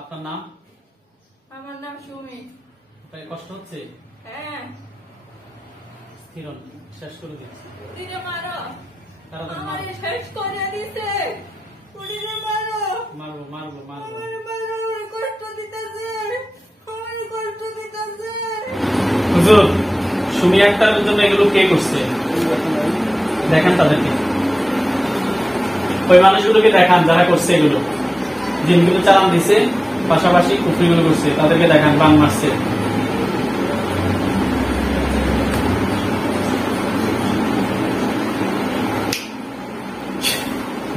আপনার নাম? আমার নাম সুমি। আপনার কষ্ট হচ্ছে? হ্যাঁ। স্থির হন, শেষ করে দিচ্ছি। উড়িয়ে মারো। তাড়াতাড়ি আমার মারো। শেষ করে দিছে। উড়িয়ে মারো। মারবো মারবো মারবো। আমার মারো, আমার কষ্ট দিতেছে। আমার কষ্ট দিতেছে। হুজুর, সুমি আক্তারের জন্য এগুলো কে করছে? দেখান তাদেরকে, ওই মানুষগুলোকে দেখান যারা করছে এগুলো, জিনগুলো চালান দিছে, পাশাপাশি কুফরিগুলো করছে, তাদেরকে দেখান বান মারছে।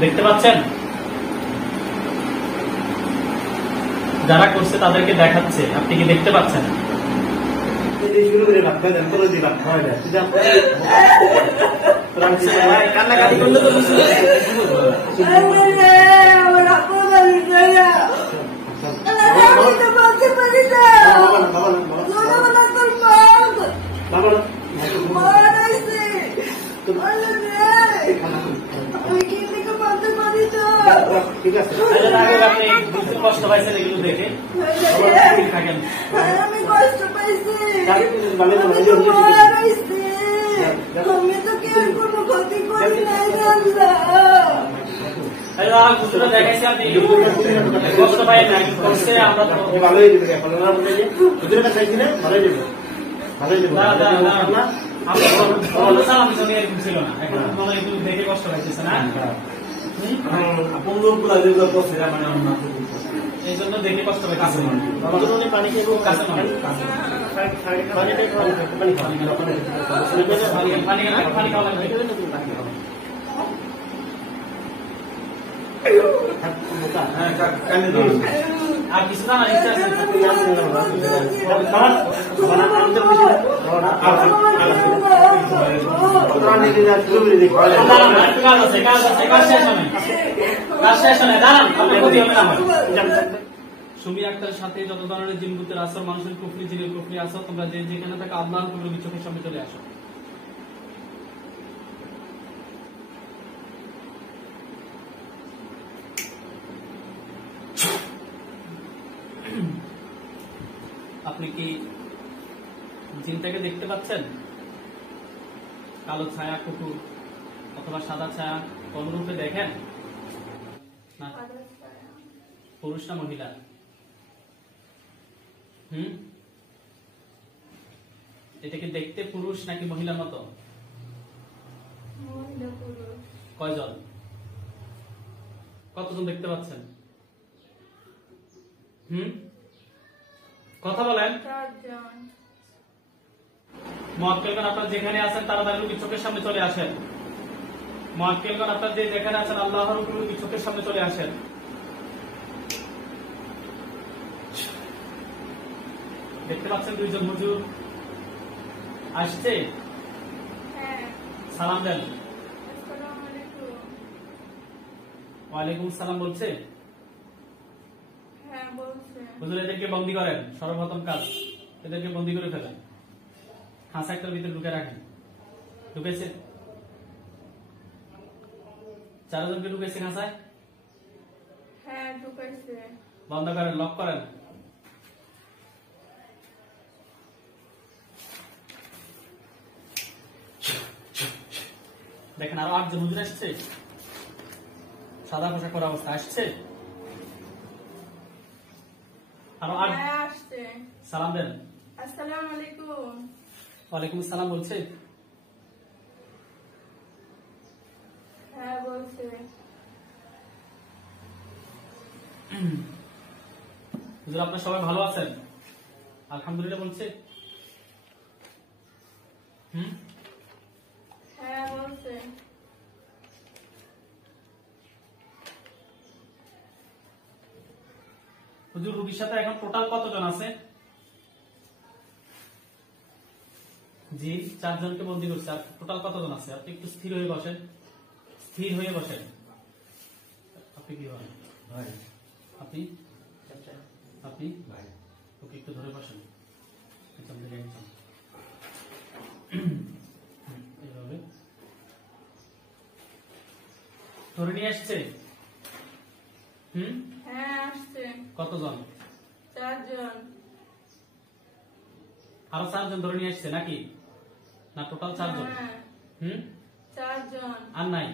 দেখতে পাচ্ছেন? যারা করছে তাদেরকে দেখাচ্ছে, আপনি কি দেখতে পাচ্ছেন? কান্নাকাটি করলে তো ঠিক আছে। কষ্ট পাইছেন এগুলো দেখে? থাকেন, আমি কষ্ট পাইছি। আমি তো কেউ কোনো ক্ষতি করি নাই। দেখাইছি আপনি কষ্ট পাই না, করছে আমরা ভালোই দেবে। ভালোই দেবে, ভালোই দেবে। ছিল না, এখন মনে হয় দেখে কষ্ট পাইতেছে না। এই জন্য দেখে কষ্ট পাইতেছে। পানি খেয়ে কাছে পানি খাওয়া লাগবে। আর কিছু জানার ইচ্ছা আছে? সুমি আক্তারের সাথে যত ধরনের জিনভূতের আসর, মানুষের কুফরি, জিনের কুফরি আসর, তোমরা যে যেখানে থাকা আল্লাহর কুফরি চোখের সামনে চলে আসো। আপনি কি জিনটাকে দেখতে পাচ্ছেন? কালো ছায়া, কুকুর অথবা সাদা ছায়া কোন রূপে দেখেন? না, পুরুষ না মহিলা? এটা কি দেখতে পুরুষ নাকি মহিলার মতো? কয়জন, কতজন দেখতে পাচ্ছেন? কথা বলেন। মুআক্কিলগণ আপনারা যেখানে আছেন তাড়াতাড়ি রোগীর চোখের সামনে চলে আসেন। মুআক্কিলগণ আপনারা যে যেখানে আছেন আল্লাহর হুকুমে রোগীর চোখের সামনে চলে আসেন। দেখতে পাচ্ছেন দুইজন হুজুর আসছে, সালাম দেন। ওয়ালাইকুম সালাম বলছে। হুজুর এদেরকে বন্দী করেন, সর্বপ্রথম কাজ এদেরকে বন্দী করে ফেলেন, খাঁচা একটার ভিতরে ঢুকে রাখেন। ঢুকেছে? 4 জনকে ঢুকেছে খাঁচায়? হ্যাঁ ঢুকাইছে। বন্ধ করেন, লক করেন। দেখেন আরো 8 জন হুজুর আসছে, সাদা পোশাক পরা অবস্থা আসছে। আরো 8 আসছে। সালাম দেন। আসসালামু আলাইকুম। ওয়ালাইকুম সালাম বলছে। হ্যাঁ বলছে। হুজুর আপনারা সবাই ভালো আছেন? আলহামদুলিল্লাহ বলছে। হ্যাঁ বলছে। হুজুর রোগীর সাথে এখন টোটাল কতজন আছে? জি 4 জনকে বন্দী করছে। আর টোটাল কতজন আছে? আপনি একটু স্থির হয়ে বসেন, স্থির হয়ে বসেন। আপনি কি বলেন? আপনি আপনি ওকে একটু ধরে বসেন, এইভাবে ধরে নিয়ে আসছে। হ্যাঁ আসছে। কতজন? 4 জন। আরো 4 জন ধরে নিয়ে আসছে নাকি? না টোটাল 4 জন? হ্যাঁ, 4 জন। আর নাই?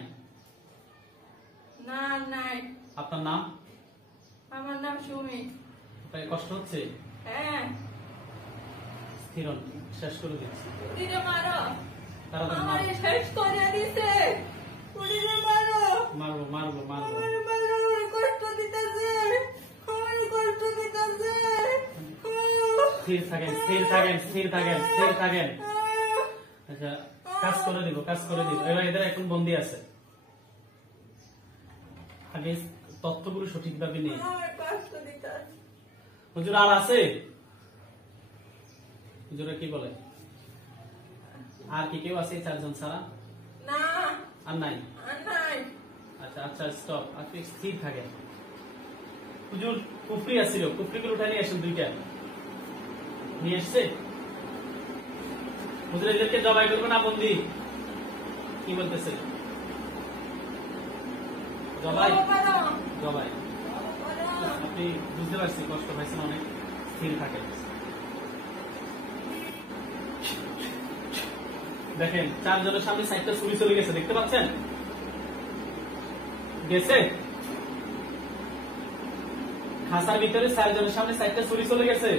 না, নাই। আপনার নাম? আমার নাম সুমি। আপনার কষ্ট হচ্ছে? হ্যাঁ। স্থির হন, শেষ করে দিচ্ছি। উড়িয়ে মারো। তাড়াতাড়ি মারো। আমারে শেষ করে দিছে। উড়িয়ে মারো। মারবো মারবো মারবো। আমারে মারো, আমারে কষ্ট দিতেছে। আমারে কষ্ট দিতেছে। স্থির থাকেন স্থির থাকেন স্থির থাকেন স্থির থাকেন। আচ্ছা কাজ করে দিব কাজ করে দিব। এবার এদের এখন বন্দি আছে। আগে তথ্যগুলো সঠিকভাবে নেই। আমারে কষ্ট দিতেছে। হুজুর আর আছে? হুজুরা কি বলে? আর কি কেউ আছে 4 জন ছাড়া? না, আর নাই? আর নাই। আচ্ছা আচ্ছা স্টপ। আপনি স্থির থাকেন। হুজুর কুফরি আসছিল, কুফরিগুলো উঠে নিয়ে আসেন 2টা। নিয়ে এসছে? হুজুর এদেরকে জবাই করবে না বন্দি? কি বলতেছে? জবাই মারো। জবাই। মারো। আপনি বুঝতে পারছি কষ্ট পাইছেন অনেক। স্থির থাকেন। দেখেন 4 জনের সামনে 4টা ছুরি চলে গেছে, দেখতে পাচ্ছেন? গেছে খাসার ভিতরে 4 জনের সামনে 4টা ছুরি চলে গেছে।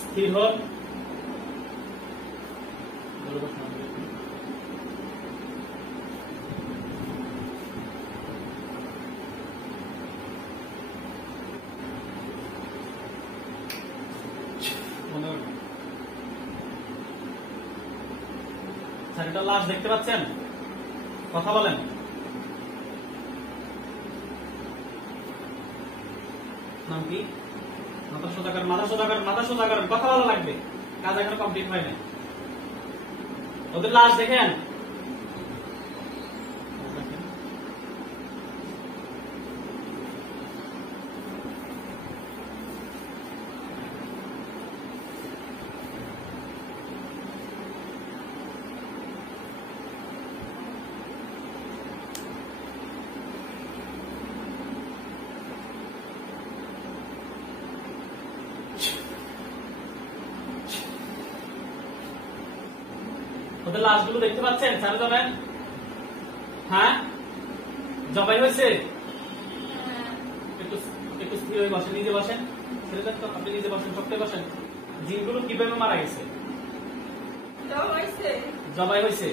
স্থির হন। চারটা লাশ দেখতে পাচ্ছেন? কথা বলেন। নাম কি? মাথা সোজা করেন, মাথা সোজা করেন, মাথা সোজা করেন। কথা বলা লাগবে, কাজ এখনো কমপ্লিট হয় না। ওদের লাশ দেখেন। ওদের লাশগুলো দেখতে পাচ্ছেন? চালু যাবেন। হ্যাঁ জবাই হয়েছে? একটু একটু স্থির হয়ে বসেন, নিজে বসেন। ছেড়ে দেন তো, আপনি নিজে বসেন, চোখে বসেন। জিনগুলো কিভাবে মারা গেছে? জবাই হয়েছে।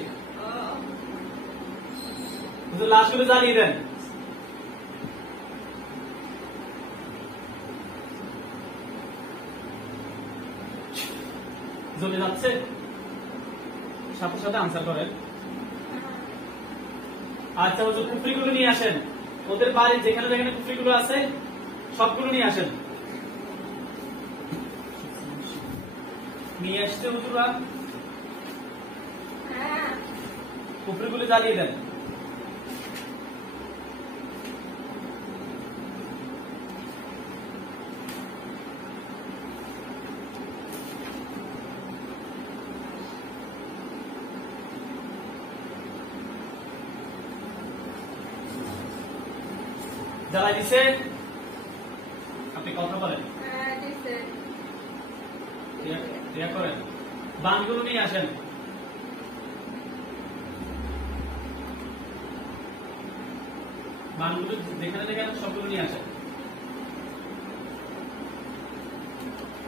ওদের লাশগুলো জ্বালিয়ে দেন। জ্বলে যাচ্ছে? সাথে সাথে আনসার করেন। আচ্ছা হুজুর কুফরিগুলো নিয়ে আসেন। ওদের বাড়ি যেখানে যেখানে কুফরিগুলো আছে সবগুলো নিয়ে আসেন। নিয়ে আসছে হুজুরা? কুফরিগুলো জ্বালিয়ে দেন। জ্বালাই দিছে? আপনি কথা বলেন, ইয়া করেন। বানগুলো নিয়ে আসেন। বানগুলো যেখানে যেখানে সবগুলো নিয়ে আসেন।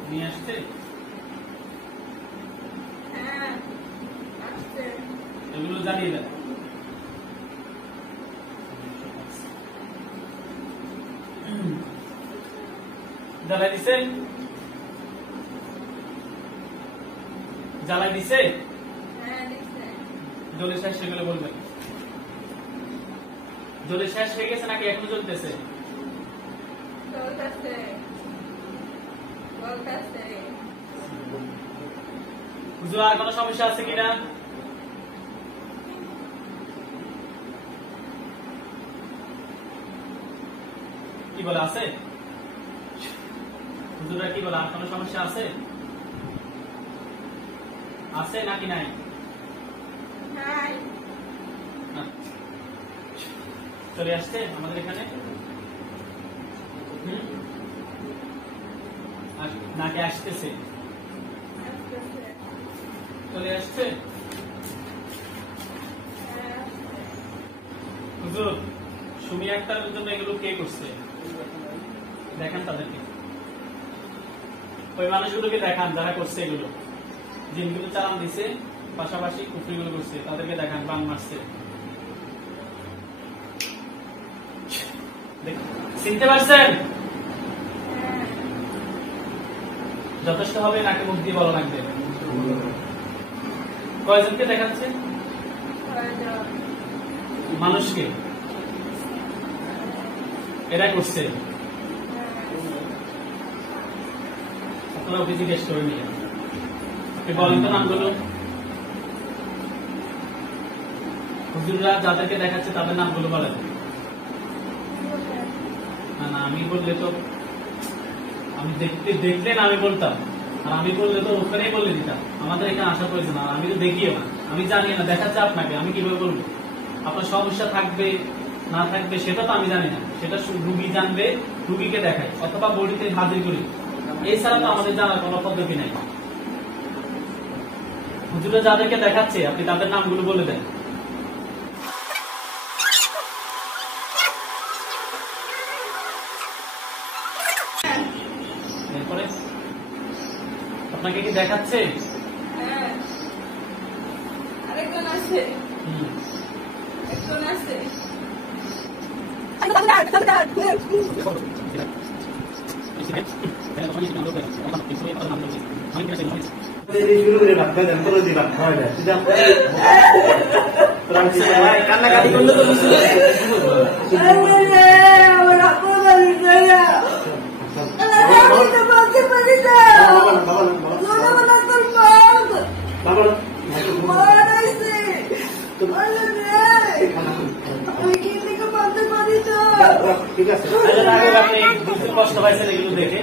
নিয়ে আসছে? এগুলো জ্বালিয়ে দেন। জ্বালাই দিছে? জ্বালাই দিছে? জ্বলে শেষ সেগুলো বলবেন। জ্বলে শেষ হয়ে গেছে নাকি এখনো জ্বলতেছে? চলতেছে চলতেছে। হুজুর আর কোনো সমস্যা আছে কিনা? কি বলে আছে? হুজুরা কি বলে আর কোনো সমস্যা আছে? আছে নাকি নাই? নাই। চলে আসছে আমাদের এখানে নাকি আসতেছে? আসতেছে। চলে আসছে। হ্যাঁ। হুজুর সুমি আক্তারের জন্য এগুলো কে করছে? দেখান তাদেরকে, ওই মানুষগুলোকে দেখান যারা করছে এগুলো, জিনগুলো চালান দিছে, পাশাপাশি কুফরিগুলো করছে, তাদেরকে দেখান বান মারছে। চিনতে পারছেন? হ্যাঁ। যথেষ্ট হবে নাকি মুখ দিয়ে বলা লাগবে? কয়জনকে দেখাচ্ছে? কয়জন? মানুষকে এরা করছে। হ্যাঁ। আপনারা ওকে জিজ্ঞেস করে নিয়ে আপনি বলেন তো নামগুলো। হুজুররা যাদেরকে দেখাচ্ছে তাদের নামগুলো বলেন। না না আমি বললে তো, আমি দেখলেন আমি বলতাম, আর আমি বললে তো ওখানেই বলে দিতাম। আমাদের এখানে আসা প্রয়োজন না, আমি তো দেখিও না, আমি জানি না, দেখাচ্ছে আপনাকে, আমি কিভাবে বলবো? আপনার সমস্যা থাকবে না থাকবে সেটা তো আমি জানি না, সেটা রুগী জানবে, রুগীকে দেখাই অথবা বডিতে হাজির করি, এছাড়া তো আমাদের জানার কোনো পদ্ধতি নাই। হুজুরা যাদেরকে দেখাচ্ছে আপনি তাদের নামগুলো বলে দেন। এরপরে আপনাকে কি দেখাচ্ছে? হ্যাঁ। আরেকজন আছে। হুম। একজন আছে। কান্নাকাটি করলে তো আমার আপন আলিয়া। আমি তো বলতে পারি না। আমি কি থেকে বলতে পারি না। কষ্ট পাইছেন এগুলো দেখে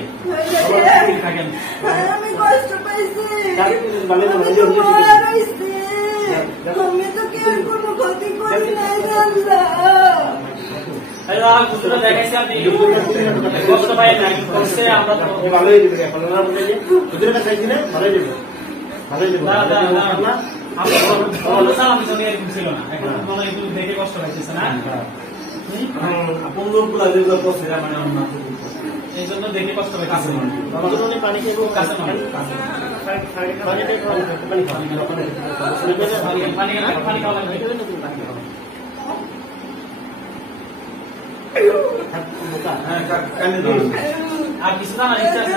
থাকেন। আমি কষ্ট পাইছি। আমি তো কেউ কোনো ক্ষতি করি নাই জানলাম। দেখাইছি আপনি কষ্ট পাই না করছে, আমরা ভালোই দিবে এখন হুজুরের চাইছি না ভালোই দিবে ভালোই দিবে ছিল না, এখন মনে হয় একটু দেখে কষ্ট পাইতেছে না, আপন লোকগুলা যেগুলো করছে মানে এই জন্য দেখে কষ্ট পাইতেছে। পানি খেয়ে কাছে নয়, পানি খাওয়া লাগবে। আর কিছু জানার ইচ্ছা আছে?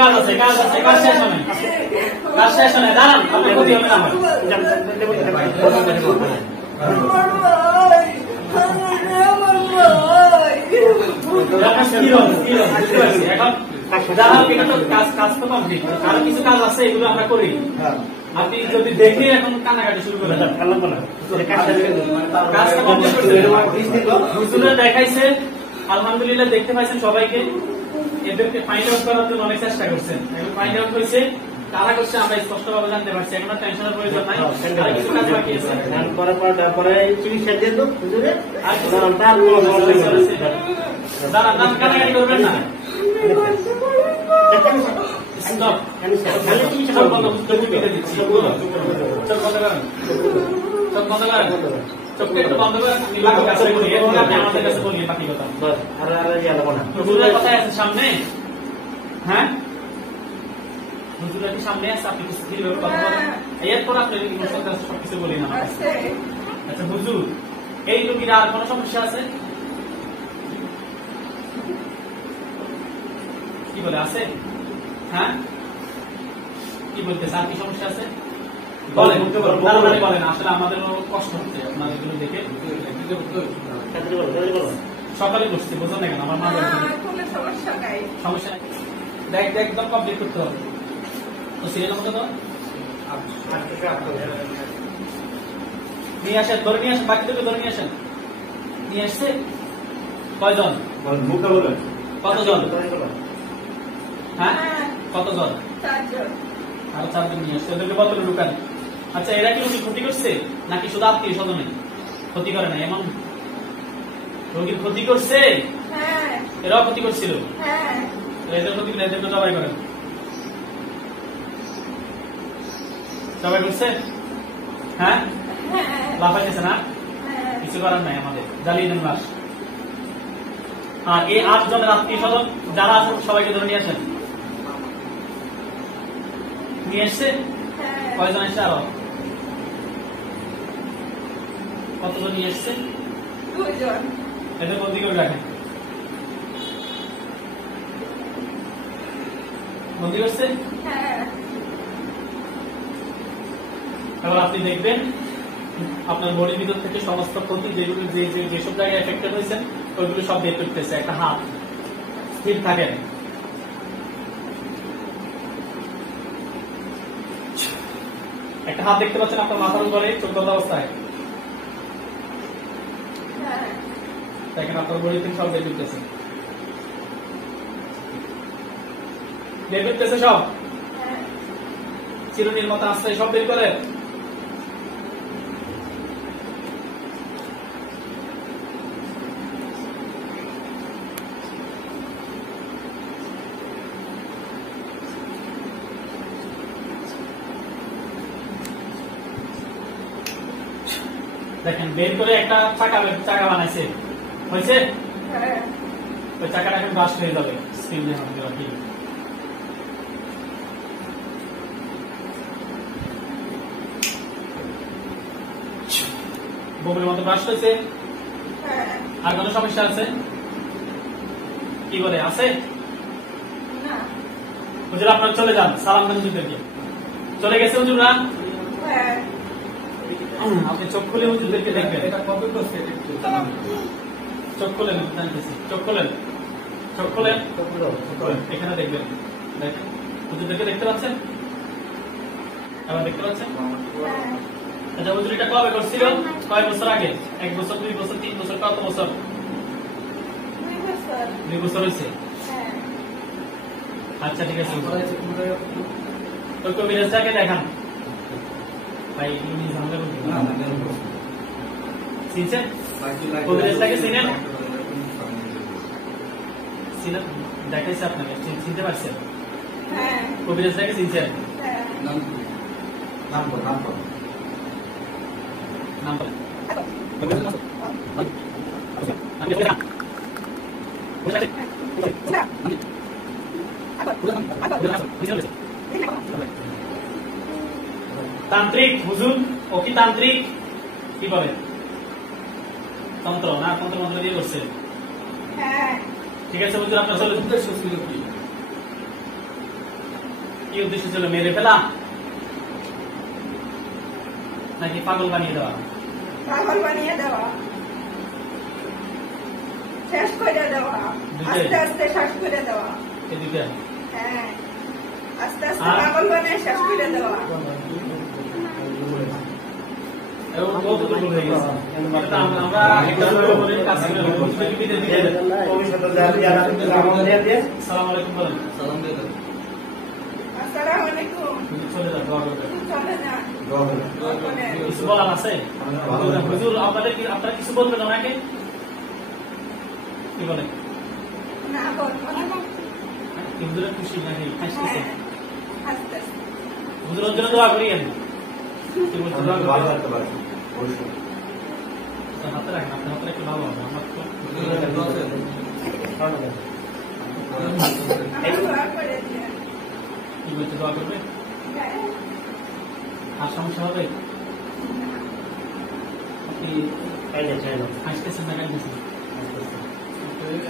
কাজ আছে, কাজ আছে, কাজ শেষ হয় নাই, কাজ শেষ হয় নাই, দাঁড়ান, আপনার ক্ষতি হবে না আমার। কাজ তো কমপ্লিট, আরো কিছু কাজ আছে এগুলো আমরা করি। আপনি যদি দেখে এখন কান্নাকাটি শুরু করেন, কাজটা কমপ্লিট করতে হুজুরে দেখাইছে, আলহামদুলিল্লাহ দেখতে পাইছেন সবাইকে, এদেরকে ফাইন্ড আউট করার জন্য অনেক চেষ্টা করছেন, এখন ফাইন্ড আউট হয়েছে কারা করছে আমরা স্পষ্টভাবে জানতে পারছি, এখন আর টেনশনের প্রয়োজন নাই। আর কিছু কাজ বাকি আছে, তারপরে চিকিৎসা দিয়ে তো হুজুরে আর দাঁড়ান, কান্নাকাটি করবেন না। স্টপ, চোখ বন্ধ দিচ্ছি, চোখ বন্ধ করেন, চোখ বন্ধ করেন, চোখটা একটু বন্ধ করেন, বাকি কাছে বলি, এরপরে আপনি আমাদের কাছে বলি বাকি কথা। হুজুরের কথাই আছে সামনে, হ্যাঁ হুজুরের সামনে আছে, আপনি কিছু কিভাবে কথা বলেন, এরপর আপনি সবকিছু বলি না। আচ্ছা হুজুর, এই রোগীরা আর কোনো সমস্যা আছে? কি বলে আছে? হ্যাঁ কি বলতেছে? আর কি সমস্যা আছে বলেন, তাড়াতাড়ি বলেন। আসলে আমাদেরও কষ্ট হচ্ছে আপনার এগুলো দেখে। সকালে বসছি, বোঝেন না কেন? আমার মা কোনো সমস্যা নাই। সমস্যা নাই, দেখ দেখ একদম কমপ্লিট করতে হবে। তো সিরিয়াল মতো তো নিয়ে আসেন, ধরে নিয়ে আসেন, বাকি দুটো ধরে নিয়ে আসেন। নিয়ে আসছে কয়জন? কতজন? হ্যাঁ কতজন? 4 জন। আরো 4 জন নিয়ে আসছে, ওদেরকে বদলে ঢুকান। আচ্ছা, এরা কি রোগীর ক্ষতি করছে নাকি শুধু আত্মীয় স্বজনে ক্ষতি করে না? এমন রোগীর ক্ষতি করছে, হ্যাঁ এরাও ক্ষতি করছিল। হ্যাঁ এদের ক্ষতি করে, এদেরকে জবাই করেন। জবাই করছে? হ্যাঁ হ্যাঁ লাফাইতেছে না? হ্যাঁ কিছু করার নাই, আমাদের জ্বালিয়ে দেন লাশ। আর এই 8 জনের আত্মীয় স্বজন যারা আছেন সবাইকে ধরে নিয়ে আসেন। নিয়ে এসছে হ্যাঁ কয়জন এসছে? আরো কতজন নিয়ে এসছে? 2 জন। এদের বন্দি করে রাখেন। বন্দি করছে? হ্যাঁ এবার আপনি দেখবেন আপনার বডির ভিতর থেকে সমস্ত ক্ষতি যেগুলো যেসব জায়গায় এফেক্টেড হয়েছেন ওইগুলো সব বের করতেছে। একটা হাত স্থির থাকেন। একটা হাত দেখতে পাচ্ছেন আপনার মাথার উপরে চোখ বন্ধ অবস্থায়। হ্যাঁ দেখেন আপনার বডি থেকে সব বের করতেছে, বের করতেছে সব। হ্যাঁ চিরুনির মতো আসছে, সব বের করে। দেখেন বের করে একটা চাকা বানাইছে, হয়েছে? হ্যাঁ ওই চাকাটা এখন বাস্ট হয়ে যাবে। স্ক্রিন দিয়ে আমাকে রাখি। বগলের মতো বাস্ট হয়েছে। হ্যাঁ আর কোনো সমস্যা আছে? কি করে আছে? না হুজুর আপনারা চলে যান, সালাম দেন হুজুরদেরকে। চলে গেছে হুজুররা? হ্যাঁ আপনি চোখ খুলে হুজুরদেরকে দেখবেন। চোখ খুলেন, জানতেছি। চোখ খুলেন, চোখ খুলেন, এখানে দেখবেন। দেখেন হুজুরদেরকে দেখতে পাচ্ছেন? এবার দেখতে পাচ্ছেন? হ্যাঁ আচ্ছা, হুজুর এটা কবে করছিল? কয় বছর আগে? 1 বছর, 2 বছর, 3 বছর, কত বছর? 2 বছর। 2 বছর হয়েছে। হ্যাঁ আচ্ছা ঠিক আছে। ওই কবিরাজটাকে দেখান ভাই। উনি ঝামেলা করবেন। চিনছেন কবিরাজটাকে? চিনেন? চিনেন? দেখাইছে আপনাকে, চিনতে পারছেন? হ্যাঁ কবিরাজটাকে চিনছেন? হ্যাঁ নাম বলেন। তান্ত্রিক হুজুর, ও কি তান্ত্রিক? কি বলে? তন্ত্র না? তন্ত্র মন্ত্র দিয়ে করছে। হ্যাঁ ঠিক আছে হুজুর, আপনার চলে উদ্দেশ্য ছিল কি? কি উদ্দেশ্য ছিল? মেরে ফেলা নাকি পাগল বানিয়ে দেওয়া? পাগল বানিয়ে দেওয়া, শেষ করে দেওয়া, দুইটাই? আস্তে আস্তে শেষ করে দেওয়া। এই দুইটা? হ্যাঁ আস্তে আস্তে পাগল বানিয়ে শেষ করে দেওয়া। কতটুকু হয়ে গেছে? আমরা একটা বলে কাজ করে সালাম আলাইকুম বলেন। আসসালামু আলাইকুম। চলে যান, দোয়া করবেন। চলে যান। কিছু বলার আছে? হুজুর আপনারা কিছু বলবেন ওনাকে? কি বলেন? না বলবো না। হুজুরের খুশি নাকি হাসতেছে? হ্যাঁ, আস্তে আস্তে। হুজুরের জন্য দোয়া করি আমি। কি বলতে দোয়া করবেন? হাতে রাখেন, আপনার হাতে রাখলে ভালো হবে। আমার তো আমার দোয়া করে দিয়েন। কি বলতে দোয়া করবে? হ্যাঁ। আর সমস্যা হবে? আপনি হাসতেছেন না কাঁদতেছেন?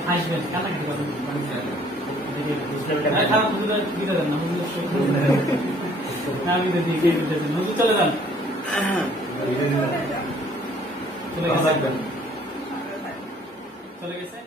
হাসবেন, কান্নাকাটি করবেন। খারাপ হুজুরের দিতে দেন না, হুজুরের হ্যাঁ আমি দেখি কে বিলতেছেন হুজুর চলে যান চলে গেছে চলে গেছে